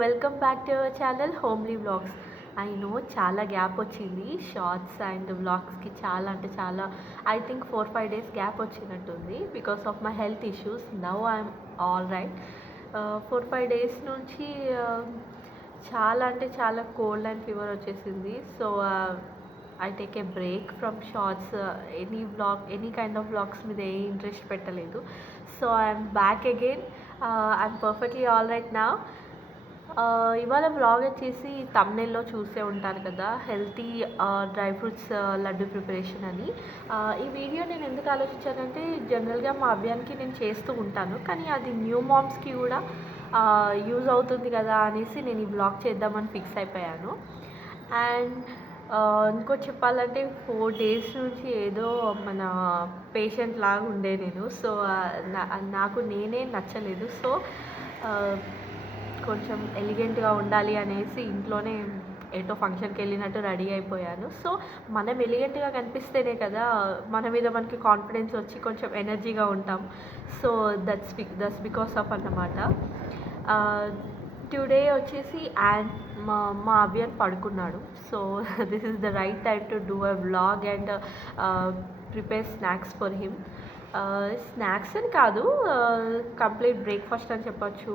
Welcome back to our channel homely vlogs. I know చాలా gap వచ్చింది shorts and వ్లాగ్స్కి, చాలా అంటే చాలా, ఐ థింక్ 4-5 days గ్యాప్ వచ్చినట్టుంది because of my health issues. Now I'm all right. 4-5 days నుంచి చాలా అంటే చాలా కోల్డ్ అండ్ ఫీవర్ వచ్చేసింది. So I take a break from shorts. Any kind of vlogs మీద ఏ ఇంట్రెస్ట్ పెట్టలేదు. So I'm back again. I'm perfectly all right నా. ఇవాళ వ్లాగ్ వచ్చేసి తమ్నెల్లో చూసే ఉంటాను కదా, హెల్తీ డ్రై ఫ్రూట్స్ లడ్డు ప్రిపరేషన్ అని. ఈ వీడియో నేను ఎందుకు ఆలోచించానంటే, జనరల్గా మా అభ్యానికి నేను చేస్తూ ఉంటాను, కానీ అది న్యూ మామ్స్కి కూడా యూజ్ అవుతుంది కదా అనేసి నేను ఈ వ్లాగ్ చేద్దామని ఫిక్స్ అయిపోయాను. అండ్ ఇంకో చెప్పాలంటే 4 days నుంచి ఏదో మన పేషెంట్ లాగా ఉండే నేను. సో నాకు నేనే నచ్చలేదు. సో కొంచెం ఎలిగెంట్గా ఉండాలి అనేసి ఇంట్లోనే ఏటో ఫంక్షన్కి వెళ్ళినట్టు రెడీ అయిపోయాను. సో మనం ఎలిగెంట్గా కనిపిస్తేనే కదా మన మీద మనకి కాన్ఫిడెన్స్ వచ్చి కొంచెం ఎనర్జీగా ఉంటాం. సో దట్స్ బికాస్ ఆఫ్ అన్నమాట. టుడే వచ్చేసి అండ్ మా అవ్యన్ పడుకున్నాడు. So this is the right time to do a vlog and prepare snacks for him. Snacks అని కాదు, కంప్లీట్ బ్రేక్ఫాస్ట్ అని చెప్పచ్చు.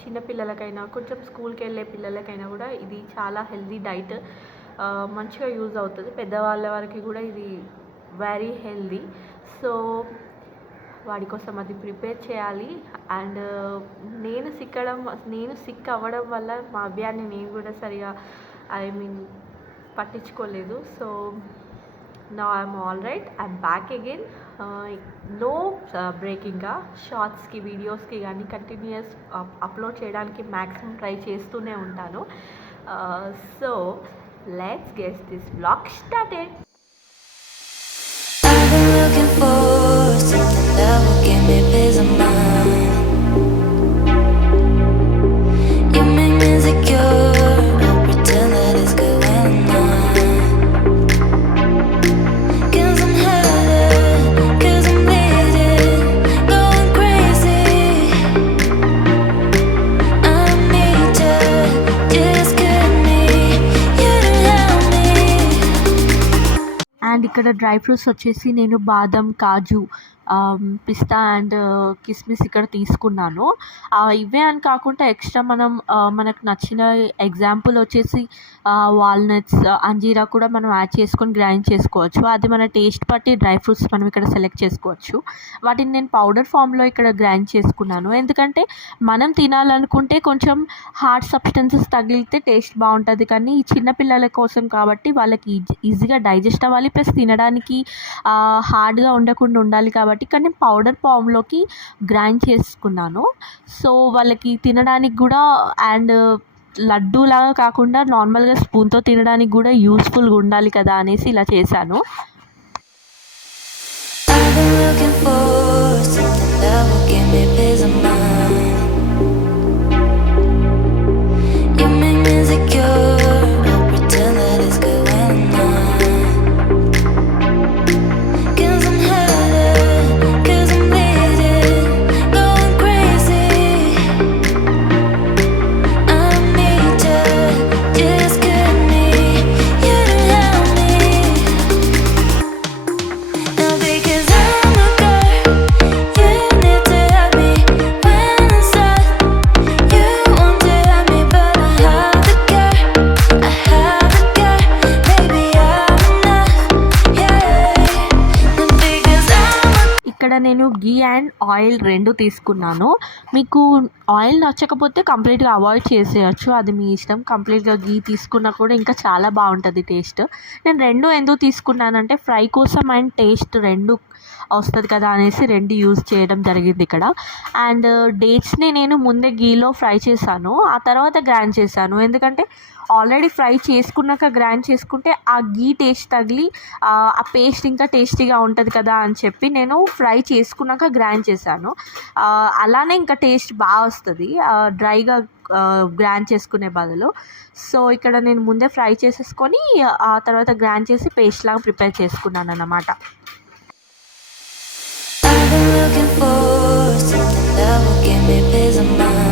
చిన్నపిల్లలకైనా, కొంచెం స్కూల్కి వెళ్ళే పిల్లలకైనా కూడా ఇది చాలా హెల్దీ డైట్, మంచిగా యూజ్ అవుతుంది. పెద్దవాళ్ళ వరకు కూడా ఇది వెరీ హెల్దీ. సో వాడి కోసం అది ప్రిపేర్ చేయాలి. అండ్ నేను సిక్ అవ్వడం వల్ల మా అభ్యాన్ని నేను కూడా సరిగా పట్టించుకోలేదు. So now I'm all right, I'm back again. No బ్రేకింగ్గా షార్ట్స్కి, వీడియోస్కి కానీ కంటిన్యూస్ అప్లోడ్ చేయడానికి మ్యాక్సిమం ట్రై చేస్తూనే ఉంటాను. So let's get this vlog started. That will give me peace of mind. You make me insecure. I'll pretend that it's good when I'm not. 'Cause I'm hurting, 'cause I'm bleeding, going crazy. I need you, just get me, you to help me. And ఇక్కడ dry fruits వచ్చేసి నేను బాదం, కాజు, పిస్తా అండ్ కిస్మిస్ ఇక్కడ తీసుకున్నాను. ఇవే అని కాకుండా ఎక్స్ట్రా మనకు నచ్చిన, ఎగ్జాంపుల్ వచ్చేసి వాల్నట్స్, అంజీరా కూడా మనం యాడ్ చేసుకొని గ్రైండ్ చేసుకోవచ్చు. అది మన టేస్ట్ బట్టి డ్రై ఫ్రూట్స్ మనం ఇక్కడ సెలెక్ట్ చేసుకోవచ్చు. వాటిని నేను పౌడర్ ఫామ్లో ఇక్కడ గ్రైండ్ చేసుకున్నాను. ఎందుకంటే మనం తినాలనుకుంటే కొంచెం హార్డ్ సబ్స్టెన్సెస్ తగిలితే టేస్ట్ బాగుంటుంది, కానీ చిన్నపిల్లల కోసం కాబట్టి వాళ్ళకి ఈజీగా డైజెస్ట్ అవ్వాలి, ప్లస్ తినడానికి హార్డ్గా ఉండకుండా ఉండాలి కాబట్టి కానీ పౌడర్ ఫామ్లోకి గ్రైండ్ చేసుకున్నాను. సో వాళ్ళకి తినడానికి కూడా, అండ్ లడ్డూలాగా కాకుండా నార్మల్గా స్పూన్తో తినడానికి కూడా యూస్ఫుల్గా ఉండాలి కదా అనేసి ఇలా చేశాను. ఇక్కడ నేను గీ అండ్ ఆయిల్ 2 తీసుకున్నాను. మీకు ఆయిల్ నచ్చకపోతే కంప్లీట్గా అవాయిడ్ చేసేయచ్చు, అది మీ ఇష్టం. కంప్లీట్గా గీ తీసుకున్నా కూడా ఇంకా చాలా బాగుంటుంది టేస్ట్. నేను 2 ఎందుకు తీసుకున్నానంటే ఫ్రై కోసం అండ్ టేస్ట్ 2 వస్తుంది కదా అనేసి 2 యూజ్ చేయడం జరిగింది ఇక్కడ. అండ్ డేట్స్ని నేను ముందే గీలో ఫ్రై చేశాను, ఆ తర్వాత గ్రైండ్ చేశాను. ఎందుకంటే ఆల్రెడీ ఫ్రై చేసుకున్నాక గ్రైండ్ చేసుకుంటే ఆ గీ టేస్ట్ తగిలి ఆ పేస్ట్ ఇంకా టేస్టీగా ఉంటుంది కదా అని చెప్పి నేను ఫ్రై చేసుకున్నాక గ్రైండ్ చేశాను. అలానే ఇంకా టేస్ట్ బాగా వస్తుంది డ్రైగా గ్రైండ్ చేసుకునే బదులు. సో ఇక్కడ నేను ముందే ఫ్రై చేసేసుకొని ఆ తర్వాత గ్రైండ్ చేసి పేస్ట్ లాగా ప్రిపేర్ చేసుకున్నాను అన్నమాట. Looking for something that will give me peace of mind.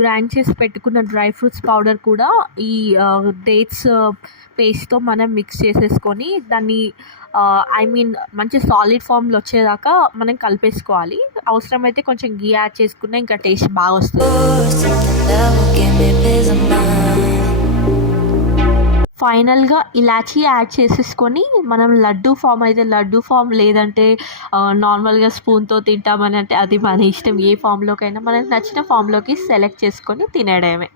Grind చేసి పెట్టుకున్న డ్రై ఫ్రూట్స్ పౌడర్ కూడా ఈ డేట్స్ పేస్ట్తో మనం మిక్స్ చేసేసుకొని దాన్ని మంచి సాలిడ్ ఫామ్లో వచ్చేదాకా మనం కలిపేసుకోవాలి. అవసరమైతే కొంచెం గీ యాడ్ చేసుకున్నా ఇంకా టేస్ట్ బాగా వస్తుంది. ఫైనల్గా ఇలాచీ యాడ్ చేసేసుకొని మనం లడ్డు ఫామ్ అయితే లడ్డు ఫామ్, లేదంటే నార్మల్గా స్పూన్తో తింటామని అంటే అది మన ఇష్టం. ఏ ఫామ్లోకైనా మనకు నచ్చిన ఫామ్లోకి సెలెక్ట్ చేసుకొని తినేయడమే.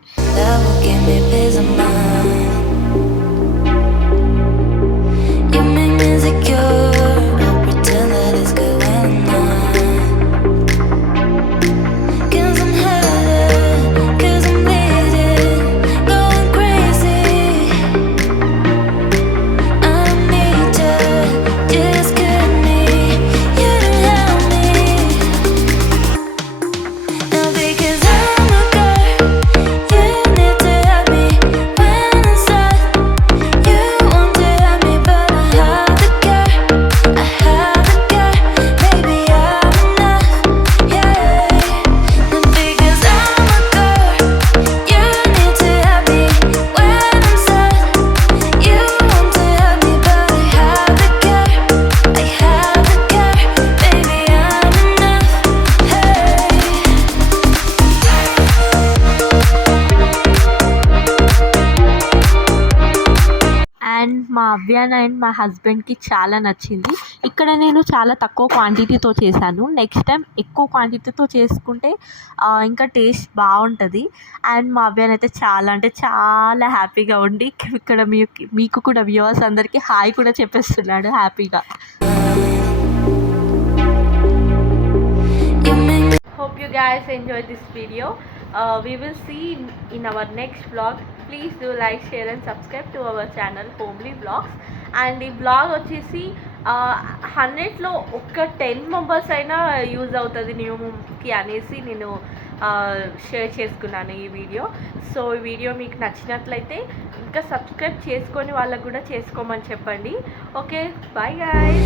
మా అవ్యాన్ అండ్ మా హస్బెండ్కి చాలా నచ్చింది. ఇక్కడ నేను చాలా తక్కువ క్వాంటిటీతో చేశాను. నెక్స్ట్ టైం ఎక్కువ క్వాంటిటీతో చేసుకుంటే ఇంకా టేస్ట్ బాగుంటుంది. అండ్ మా అవ్యాన్ అయితే చాలా అంటే చాలా హ్యాపీగా ఉండి ఇక్కడ మీకు కూడా వ్యూవర్స్ అందరికీ హాయ్ కూడా చెప్పేస్తున్నాడు హ్యాపీగా. Hope you guys enjoyed this video. We will see in our next vlog. Please do like, share and subscribe to our channel Homely Vlogs. And ఈ బ్లాగ్ వచ్చేసి 100లో ఒక 10 మెంబర్స్ అయినా యూజ్ అవుతుంది న్యూకి అనేసి నేను షేర్ చేసుకున్నాను ఈ వీడియో. సో ఈ వీడియో మీకు నచ్చినట్లయితే ఇంకా సబ్స్క్రైబ్ చేసుకొని వాళ్ళకు కూడా చేసుకోమని చెప్పండి. Okay, bye guys.